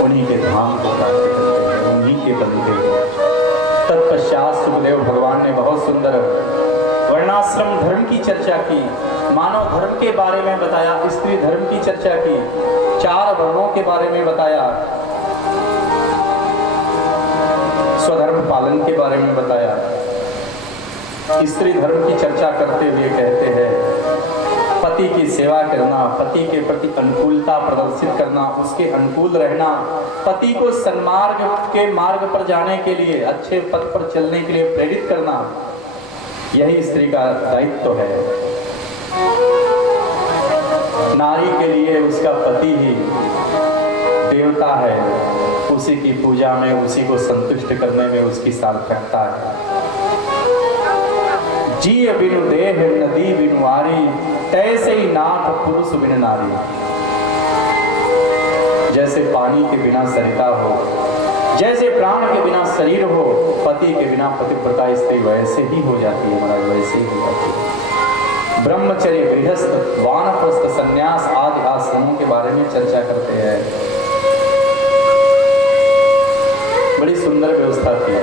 उन्हीं के धाम को प्राप्त करते हैं, उन्हीं के बनते हैं। तत्पश्चात सुखदेव भगवान ने बहुत सुंदर वर्णाश्रम धर्म की चर्चा की, मानव धर्म के बारे में बताया, स्त्री धर्म की चर्चा की, 4 वर्णों के बारे में बताया, स्वधर्म पालन के बारे में बताया। स्त्री धर्म की चर्चा करते हुए कहते हैं पति की सेवा करना, पति के प्रति अनुकूलता प्रदर्शित करना, उसके अनुकूल रहना, पति को सन्मार्ग के मार्ग पर जाने के लिए, अच्छे पथ पर चलने के लिए प्रेरित करना, यही स्त्री का दायित्व है। नारी के लिए उसका पति ही देवता है, उसी की पूजा में, उसी को संतुष्ट करने में उसकी सार्थकता है। जी बिनु देह नदी बिनु आरी, तैसे ही नाथ पुरुष बिन नारी। जैसे पानी के बिना सरिता हो, जैसे प्राण के बिना शरीर हो, पति के बिना पतिव्रता स्त्री वैसे ही हो जाती है महाराज, वैसे ही हो जाती है। ब्रह्मचर्य, गृहस्थ, वानप्रस्थ, संन्यास आदि आश्रमों के बारे में चर्चा करते हैं। बड़ी सुंदर व्यवस्था थी।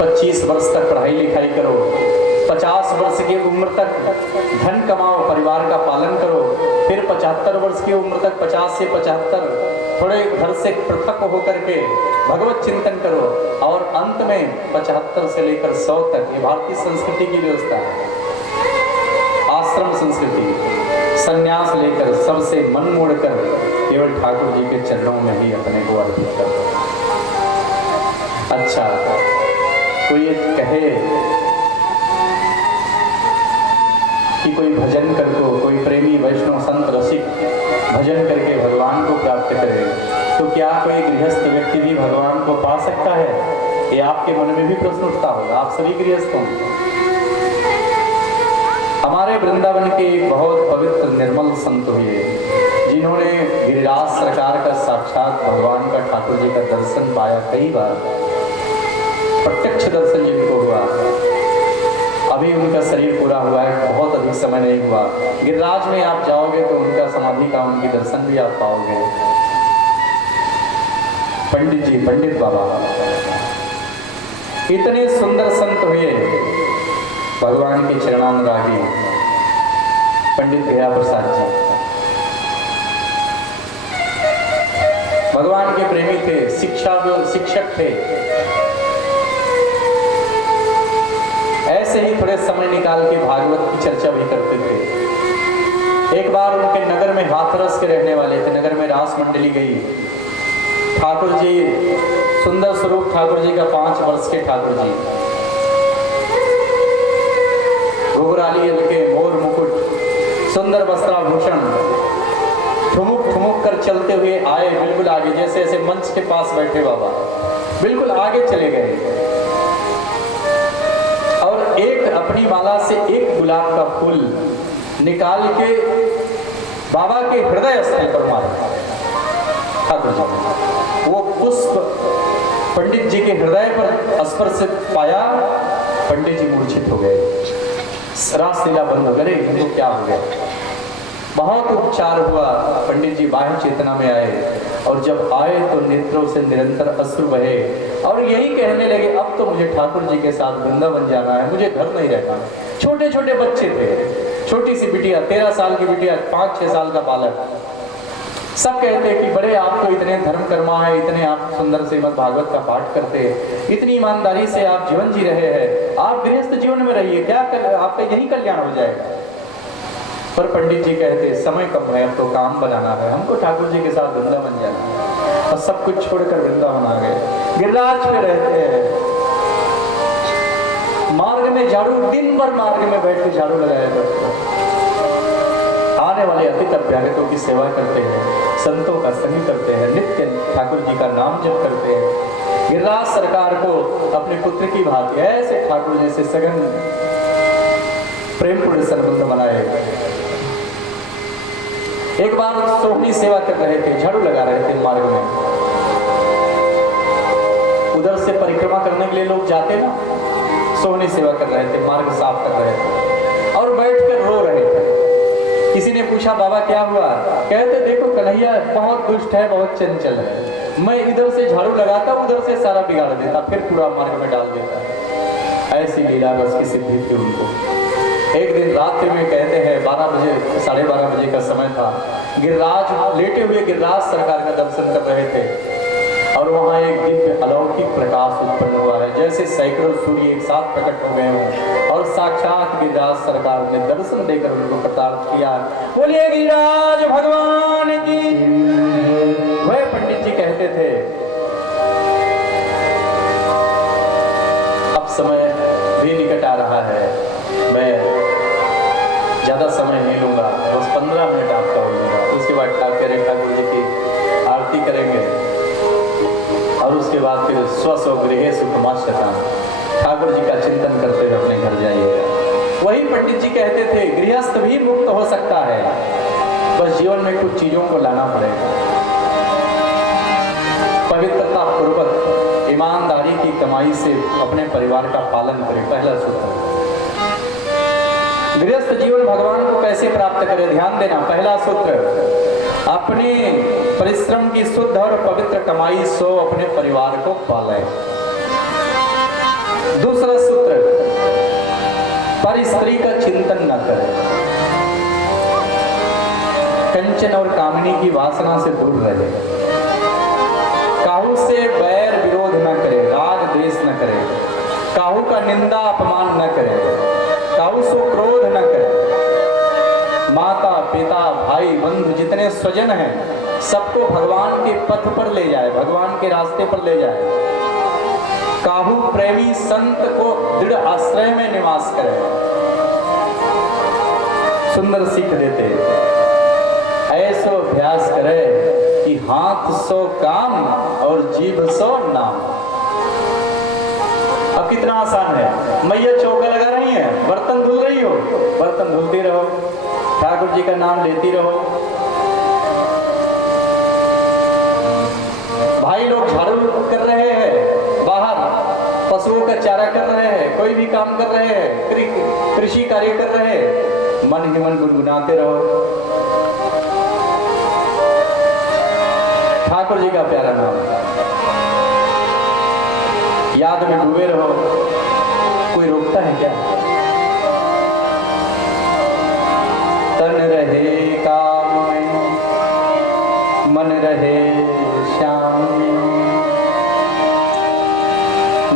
25 वर्ष तक पढ़ाई लिखाई करो, 50 वर्ष की उम्र तक धन कमाओ, परिवार का पालन करो, फिर 75 वर्ष की उम्र तक 50 से 75 थोड़े घर से पृथक होकर के भगवत चिंतन करो, और अंत में 75 से लेकर 100 तक, ये भारतीय संस्कृति की व्यवस्था है, आश्रम संस्कृति, संन्यास लेकर सबसे मन मोड़कर केवल ठाकुर जी के चरणों में ही अपने को अर्पित करो। अच्छा, कोई ये कहे कि कोई भजन करके, कोई प्रेमी वैष्णव संत रसिक भजन करके भगवान को प्राप्त करे, तो क्या कोई गृहस्थ व्यक्ति भी भगवान को पा सकता है? ये आपके मन में भी प्रश्न उठता होगा, आप सभी गृहस्थों। हमारे वृंदावन के एक बहुत पवित्र निर्मल संत हुए, जिन्होंने गिरिराज सरकार का साक्षात भगवान का, ठाकुर जी का दर्शन पाया, कई बार प्रत्यक्ष दर्शन जिनको हुआ। अभी उनका शरीर पूरा हुआ है, बहुत अधिक समय नहीं हुआ। गिरिराज में आप जाओगे तो उनका समाधि का, उनकी दर्शन भी आप पाओगे। पंडित जी, पंडित बाबा, इतने सुंदर संत हुए, भगवान के चरणानुरागी पंडित गया प्रसाद जी, भगवान के प्रेमी थे, शिक्षक थे। ऐसे ही थोड़े समय निकाल के भागवत की चर्चा भी करते थे। एक बार उनके नगर में हाथरस के रहने वाले थे, नगर में रास मंडली गई। ठाकुर जी, सुंदर स्वरूप ठाकुर जी का, 5 वर्ष के ठाकुर जी, घुघराली हल्के, मोर मुकुट, सुंदर वस्त्राभूषण, ठुमुक ठुमुक कर चलते हुए आए बिल्कुल आगे, जैसे ऐसे मंच के पास बैठे बाबा, बिल्कुल आगे चले गए और एक अपनी माला से एक गुलाब का फूल निकाल के बाबा के हृदय स्थल पर मारा। ठाकुर जी वो पुष्प पंडित जी के हृदय पर स्पर्श पाया, पंडित जी मूर्छित हो गए, रासलीला बंद हो गए। इनको क्या हो गया? बहुत उपचार हुआ, पंडित जी बाह्य चेतना में आए, और जब आए तो नेत्रों से निरंतर अश्रु बहे और यही कहने लगे, अब तो मुझे ठाकुर जी के साथ वृंदावन जाना है, मुझे घर नहीं रहना। छोटे छोटे बच्चे थे, छोटी सी बिटिया, 13 साल की बिटिया, 5-6 साल का बालक। सब कहते कि बड़े आप तो इतने धर्म कर्मा है, इतने आप सुंदर श्रीमद् भागवत का पाठ करते हैं, इतनी ईमानदारी से आप जीवन जी रहे हैं, आप गृहस्थ जीवन में रहिए, क्या आपका यही कल्याण हो जाएगा। पर पंडित जी कहते समय कम है, अब तो काम बनाना है, हमको ठाकुर जी के साथ वृंदावन जाना है, और सब कुछ छोड़कर वृंदावन आ गए। गिरिराज पे रहते हैं, मार्ग में झाड़ू, दिन भर मार्ग में बैठ के झाड़ू लगाया करते हैं, आने वाले अतिथि अभ्यागतों की सेवा करते हैं, संतों का संग करते हैं, नित्य ठाकुर जी का नाम जप करते हैं। गिरिराज सरकार को अपने पुत्र की भांति ऐसे ठाकुर जी से सघन प्रेम पूर्ण संबंध बनाए। एक बार सोहनी सेवा कर रहे थे, झाड़ू लगा रहे थे मार्ग में, उधर से परिक्रमा करने के लिए लोग जाते ना, सोहनी सेवा कर रहे थे, मार्ग साफ कर रहे थे और बैठकर रो रहे थे। किसी ने पूछा बाबा क्या हुआ? कहते देखो कन्हैया बहुत दुष्ट है, बहुत चंचल है। मैं इधर से झाड़ू लगाता, उधर से सारा बिगाड़ देता, फिर पूरा मार्ग में डाल देता। ऐसी लीला रस की सिद्धि थी उनको। एक दिन रात्रि में कहते हैं 12 बजे 12:30 बजे का समय था, गिरिराज लेटे हुए गिरिराज सरकार का दर्शन कर रहे थे और वहाँ एक दिव्य अलौकिक प्रकाश उत्पन्न हुआ है, जैसे सैकड़ों सूर्य एक साथ प्रकट हो गए हों और साक्षात गिरिराज सरकार ने दर्शन देकर उनको कृतार्थ किया। बोलिए गिरिराज भगवान की। वह पंडित जी कहते थे अब समय भी निकट आ रहा है, मैं ज्यादा समय नहीं लूंगा, बस 15 मिनट आपका हो लूंगा। उसके बाद ठाकुर जी की आरती करेंगे और उसके बाद फिर स्व गृह सुखमाश्यता ठाकुर जी का चिंतन करते हुए अपने घर जाइएगा। वही पंडित जी कहते थे गृहस्थ भी मुक्त हो सकता है, बस जीवन में कुछ चीजों को लाना पड़ेगा। पवित्रता पूर्वक ईमानदारी की कमाई से अपने परिवार का पालन करें, पहला सूत्र। गृहस्थ जीवन भगवान को कैसे प्राप्त करें, ध्यान देना। पहला सूत्र, अपने परिश्रम की शुद्ध और पवित्र कमाई से अपने परिवार को पालें। दूसरा सूत्र, पर स्त्री का चिंतन न करें, कंचन और कामनी की वासना से दूर रहे, काहू से बैर विरोध न करे, राग द्वेष न करे, काहू का निंदा अपमान न करे, काहू से क्रोध न करे, माता पिता भाई बंधु जितने स्वजन हैं सबको भगवान के पथ पर ले जाए, भगवान के रास्ते पर ले जाए। काहू प्रेमी संत को दृढ़ आश्रय में निवास करे। सुंदर सीख देते, ऐसो अभ्यास करे कि हाथ सो काम और जीभ सो नाम। अब कितना आसान है, मैया चौका लगा रही है, बर्तन धुल रही हो, बर्तन धुलती रहो, ठाकुर जी का नाम लेती रहो। भाई लोग झाड़ू कर रहे हैं, बाहर पशुओं का चारा कर रहे हैं, कोई भी काम कर रहे हैं, कृषि कार्य कर रहे हैं, मन ही मन गुनगुनाते रहो ठाकुर जी का प्यारा नाम, याद में डूबे रहो। कोई रोकता है क्या? तन रहे काम में, मन रहे श्याम में।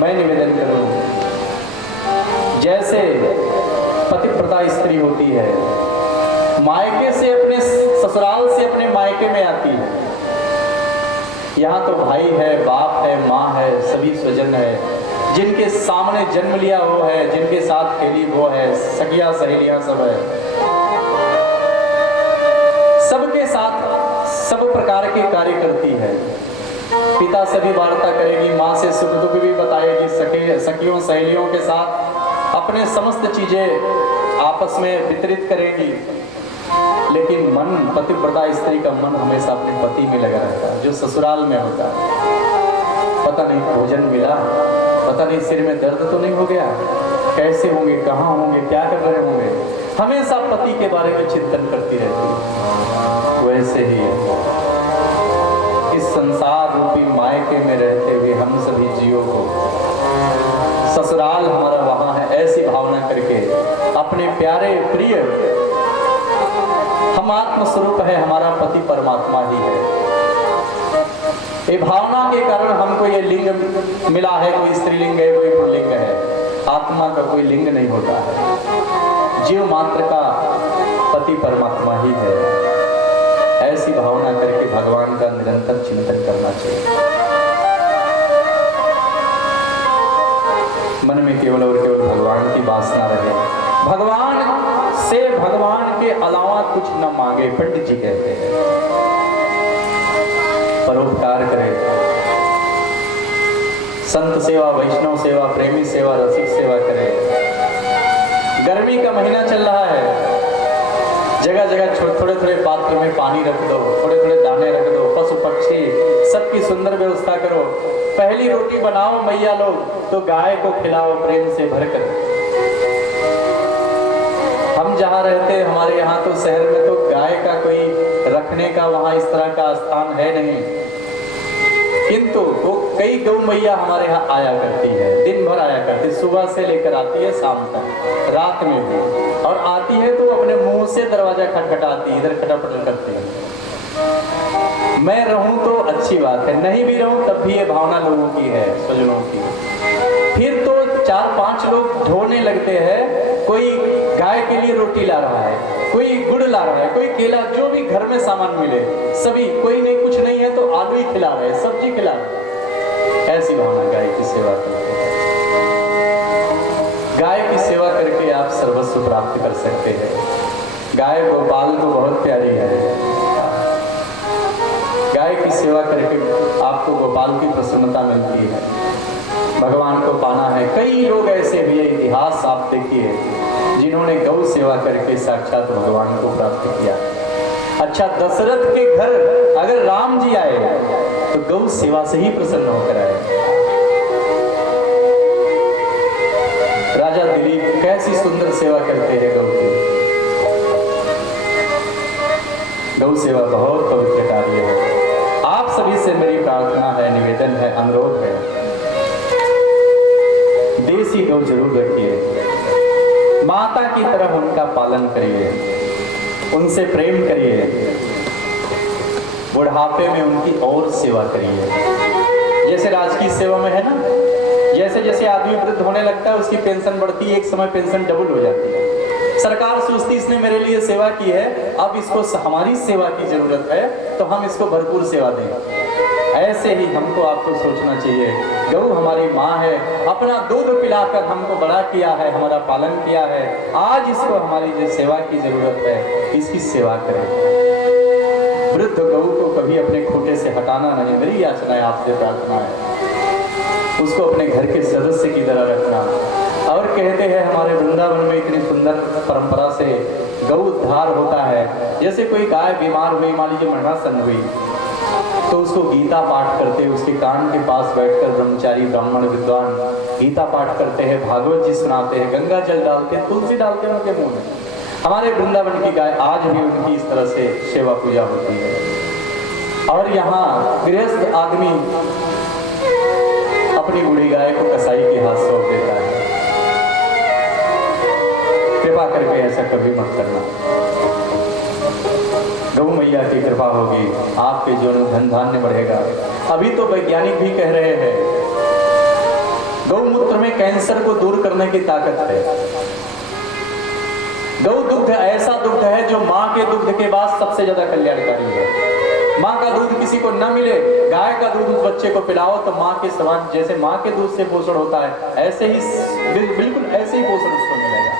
मैं निवेदन करूं, जैसे पतिव्रता स्त्री होती है, मायके से अपने ससुराल से अपने मायके में आती है, यहाँ तो भाई है, बाप है, माँ है, सभी स्वजन है, जिनके सामने जन्म लिया वो है, जिनके साथ खेली वो है, सखियां सहेलियां सब है, सबके साथ सब प्रकार के कार्य करती है। पिता से भी वार्ता करेगी, माँ से सुख दुख भी बताएगी, सखियों सहेलियों के साथ अपने समस्त चीजें आपस में वितरित करेगी। लेकिन मन, पतिव्रता स्त्री का मन हमेशा अपने पति में लगा रहता है, जो ससुराल में होता है। पता नहीं भोजन मिला, पता नहीं सिर में दर्द तो नहीं हो गया, कैसे होंगे, कहाँ होंगे, क्या कर रहे होंगे, हमेशा पति के बारे में चिंतन करती रहती है। वैसे ही इस संसार रूपी मायके में रहते हुए हम सभी जीवों को ससुराल हमारा वहां है, ऐसी भावना करके अपने प्यारे प्रिय, हम आत्म स्वरूप है, हमारा पति परमात्मा ही है। ये भावना के कारण हमको ये लिंग मिला है, कोई स्त्रीलिंग है, कोई पुल्लिंग है, आत्मा का कोई लिंग नहीं होता है। जीव मात्र का पति परमात्मा ही है। ऐसी भावना करके भगवान का निरंतर चिंतन करना चाहिए। मन में केवल और केवल भगवान की वासना रहे, भगवान से भगवान के अलावा कुछ न मांगे। पंडित जी कहते हैं परोपकार करें, संत सेवा, वैष्णव सेवा, प्रेमी सेवा, रसिक सेवा करें। गर्मी का महीना चल रहा है, जगह जगह थोड़े थोड़े पात्र में पानी रख दो, थोड़े थोड़े दाने रख दो, पशु पक्षी सबकी सुंदर व्यवस्था करो। पहली रोटी बनाओ मैया लोग तो गाय को खिलाओ प्रेम से भरकर। हम जहाँ रहते, हमारे यहाँ तो शहर में तो गाय का कोई रखने का वहाँ इस तरह का स्थान है नहीं, किंतु वो कई गौ मैया हमारे यहाँ आया करती है, दिन भर आया करती है, सुबह से लेकर आती है शाम तक, रात में भी, और आती है तो अपने मुंह से दरवाजा खटखटाती है, इधर खटापट करती है। मैं रहूं तो अच्छी बात है, नहीं भी रहूं तब भी ये भावना लोगों की है, स्वजनों की। फिर तो 4-5 लोग ढोने लगते हैं, कोई गाय के लिए रोटी ला रहा है, कोई गुड़ ला रहा है, कोई केला, जो भी घर में सामान मिले सभी, कोई नहीं कुछ नहीं है तो आलू ही खिला रहे, सब्जी खिला रहे। ऐसी भावना गाय की सेवा करके, गाय की सेवा करके आप सर्वस्व प्राप्त कर सकते हैं। गाय गोपाल को बहुत प्यारी है, गाय की सेवा करके आपको गोपाल की प्रसन्नता मिलती है, भगवान को पाना है। कई लोग ऐसे भी है, इतिहास आप देखिए, जिन्होंने गौ सेवा करके साक्षात भगवान को प्राप्त किया। अच्छा, दशरथ के घर अगर राम जी आए तो गौ सेवा से ही प्रसन्न होकर आए। राजा दिलीप कैसी सुंदर सेवा करते हैं गौ की। गौ सेवा बहुत पवित्र कार्य है। आप सभी से मेरी प्रार्थना है, निवेदन है, अनुरोध है, देसी गौ जरूर रखिए, माता की तरह उनका पालन करिए, उनसे प्रेम करिए, बुढ़ापे में उनकी और सेवा करिए। जैसे राजकीय सेवा में है ना, जैसे जैसे आदमी वृद्ध होने लगता है उसकी पेंशन बढ़ती है, एक समय पेंशन डबल हो जाती है। सरकार सोचती इसने मेरे लिए सेवा की है, अब इसको हमारी सेवा की जरूरत है तो हम इसको भरपूर सेवा दें। ऐसे ही हमको आपको सोचना चाहिए, गौ हमारी माँ है, अपना दूध पिलाकर हमको बड़ा किया है, हमारा पालन किया है, आज इसको हमारी जो सेवा की जरूरत है इसकी सेवा करें। वृद्ध गौ को कभी अपने खूंटे से हटाना नहीं, मेरी याचना है, आपसे प्रार्थना है, उसको अपने घर के सदस्य की तरह रखना। और कहते हैं हमारे वृंदावन में इतनी सुंदर परंपरा से गौ उद्धार होता है। जैसे कोई गाय बीमार हुई, मान लीजिए मरणासन हुई, तो उसको गीता पाठ करते, उसके कान के पास बैठकर ब्रह्मचारी ब्राह्मण विद्वान गीता पाठ करते हैं, भागवत जी सुनाते हैं, गंगा जल डालते हैं, तुलसी डालते हैं उनके मुंह में। हमारे वृंदावन की गाय आज भी उनकी इस तरह से सेवा पूजा होती है। और यहाँ गृहस्थ आदमी अपनी बूढ़ी गाय को कसाई के हाथ सौंप देता है। कृपा करके ऐसा कभी मत करना। गौ मैया की कृपा होगी, आपके जीवन में धन धान्य बढ़ेगा। अभी तो वैज्ञानिक भी कह रहे हैं गौमूत्र में कैंसर को दूर करने की ताकत है। गौ दुग्ध ऐसा दुग्ध है जो माँ के दुग्ध के बाद सबसे ज्यादा कल्याणकारी है। माँ का दूध किसी को न मिले, गाय का दूध उस बच्चे को पिलाओ तो माँ के समान, जैसे माँ के दूध से पोषण होता है, ऐसे ही बिल्कुल ऐसे ही पोषण उसको मिलेगा।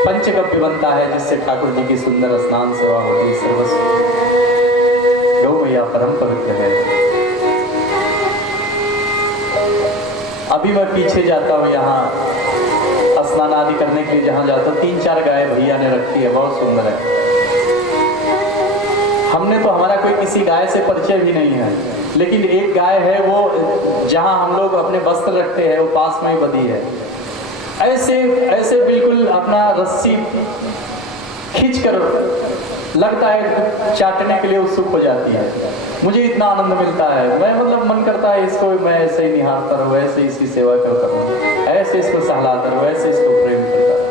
पंचगव्य बनता है जिससे ठाकुर जी की सुंदर स्नान सेवा होती है। सर्वस्व गौ मैया परम पवित्र है। अभी मैं पीछे जाता हूँ, यहाँ स्नान आदि करने के लिए जहाँ जाता हूँ, 3-4 गाय भैया ने रखी है, बहुत सुंदर है। हमने तो, हमारा कोई किसी गाय से परिचय भी नहीं है, लेकिन एक गाय है वो जहाँ हम लोग अपने वस्त्र रखते हैं वो पास में ही बंधी है। ऐसे ऐसे बिल्कुल अपना रस्सी खींच कर लगता है चाटने के लिए उत्सुक हो जाती है। मुझे इतना आनंद मिलता है, मैं मतलब मन करता है इसको मैं ऐसे ही निहारता रहूं, ऐसे इसकी सेवा करता रहूं, ऐसे इसको सहलाता रहूं, ऐसे इसको प्रेम करता रहूं।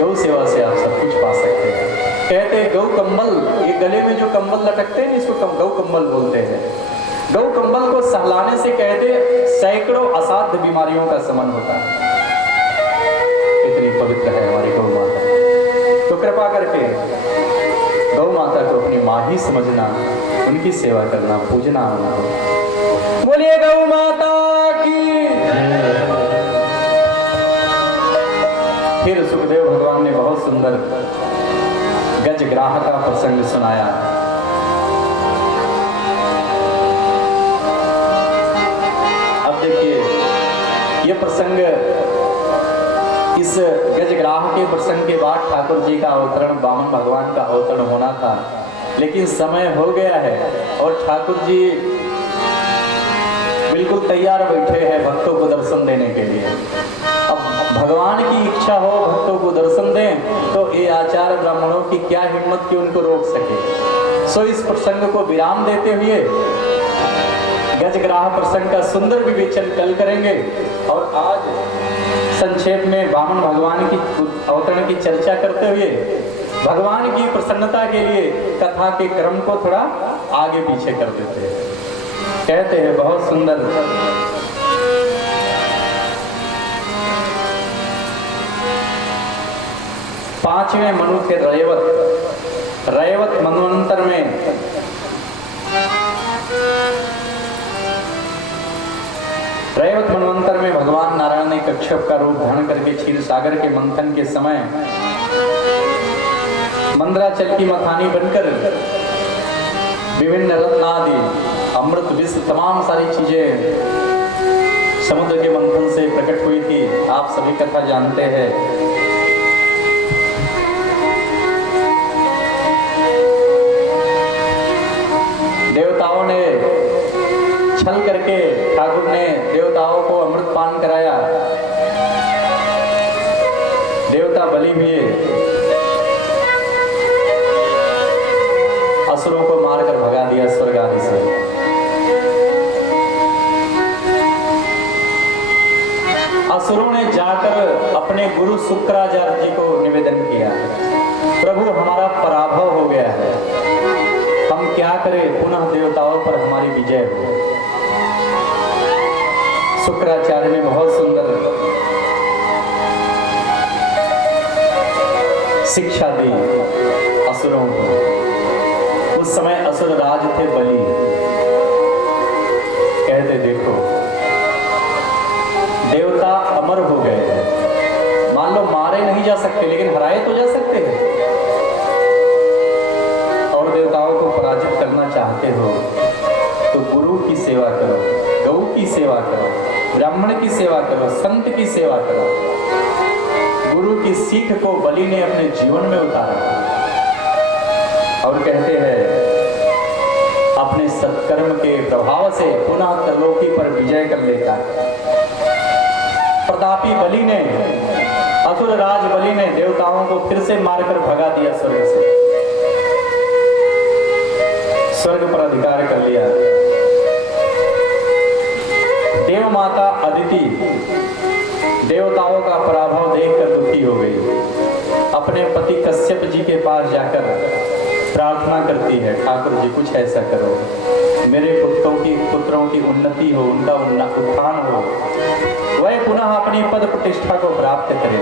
गौ सेवा से आप सब कुछ पा सकते हैं। कहते हैं गौ कंबल, ये गले में जो कंबल लटकते हैं इसको गौ कंबल बोलते हैं। गौ कंबल को सहलाने से कहते सैकड़ों असाध्य बीमारियों का शमन होता है। इतनी पवित्र है हमारी गौ माता। तो कृपा करके गौ माता को अपनी माँ ही समझना, उनकी सेवा करना, पूजना उनको। बोलिए गौ माता की। फिर सुखदेव भगवान ने बहुत सुंदर गजग्राह का प्रसंग सुनाया। अब देखिए ये प्रसंग, इस गजग्राह के प्रसंग के बाद ठाकुर जी का अवतरण, वामन भगवान का अवतरण होना था, लेकिन समय हो गया है और ठाकुर जी बिल्कुल तैयार बैठे हैं भक्तों को दर्शन देने के लिए। अब भगवान की इच्छा हो भक्तों को दर्शन दें तो ये आचार्य ब्राह्मणों की क्या हिम्मत कि उनको रोक सके। सो इस प्रसंग को विराम देते हुए गजग्राह प्रसंग का सुंदर विवेचन कल करेंगे। और आज संक्षेप में वामन भगवान की अवतरण की चर्चा करते हुए भगवान की प्रसन्नता के लिए कथा के क्रम को थोड़ा आगे पीछे कर देते हैं। कहते हैं बहुत सुंदर, पांचवें मनु थे रैवत मनवंतर में रैवत मनवंतर में भगवान नारायण ने कच्छप का रूप धारण करके क्षीर सागर के मंथन के समय मंदराचल की मथानी बनकर विभिन्न रत्नादि अमृत विष तमाम सारी चीजें समुद्र के मंथन से प्रकट हुई थी। आप सभी कथा जानते हैं। देवताओं ने छल करके ठाकुर ने देवताओं को अमृत पान कराया। देवता बलि हुए, असुरों को मारकर भगा दिया स्वर्ग आदि से। असुरों ने जाकर अपने गुरु शुक्राचार्य जी को निवेदन किया, प्रभु हमारा पराभव हो गया है, हम क्या करें, पुनः देवताओं पर हमारी विजय हो। शुक्राचार्य ने बहुत सुंदर शिक्षा दी असुरों को। उस समय असुर राज थे बलि। कहते देखो देवता अमर हो गए हैं, मान लो मारे नहीं जा सकते लेकिन हराए तो जा सकते हैं। और देवताओं को पराजित करना चाहते हो तो गुरु की सेवा करो, गौ की सेवा करो, ब्राह्मण की सेवा करो, संत की सेवा करो। गुरु की सीख को बलि ने अपने जीवन में उतारा और कहते हैं अपने सत्कर्म के प्रभाव से पुनः त्रिलोकी पर विजय कर लेता है। प्रतापी बलि ने, असुर राज बलि ने देवताओं को फिर से मारकर भगा दिया स्वर्ग से, स्वर्ग पर अधिकार कर लिया। देव माता अदिति देवताओं का पराभव देखकर दुखी हो गई। अपने पति कश्यप जी के पास जाकर प्रार्थना करती है, ठाकुर जी कुछ ऐसा करो, मेरे पुत्रों की उन्नति हो, उनका उत्थान हो, वह पुनः अपनी पद प्रतिष्ठा को प्राप्त करे।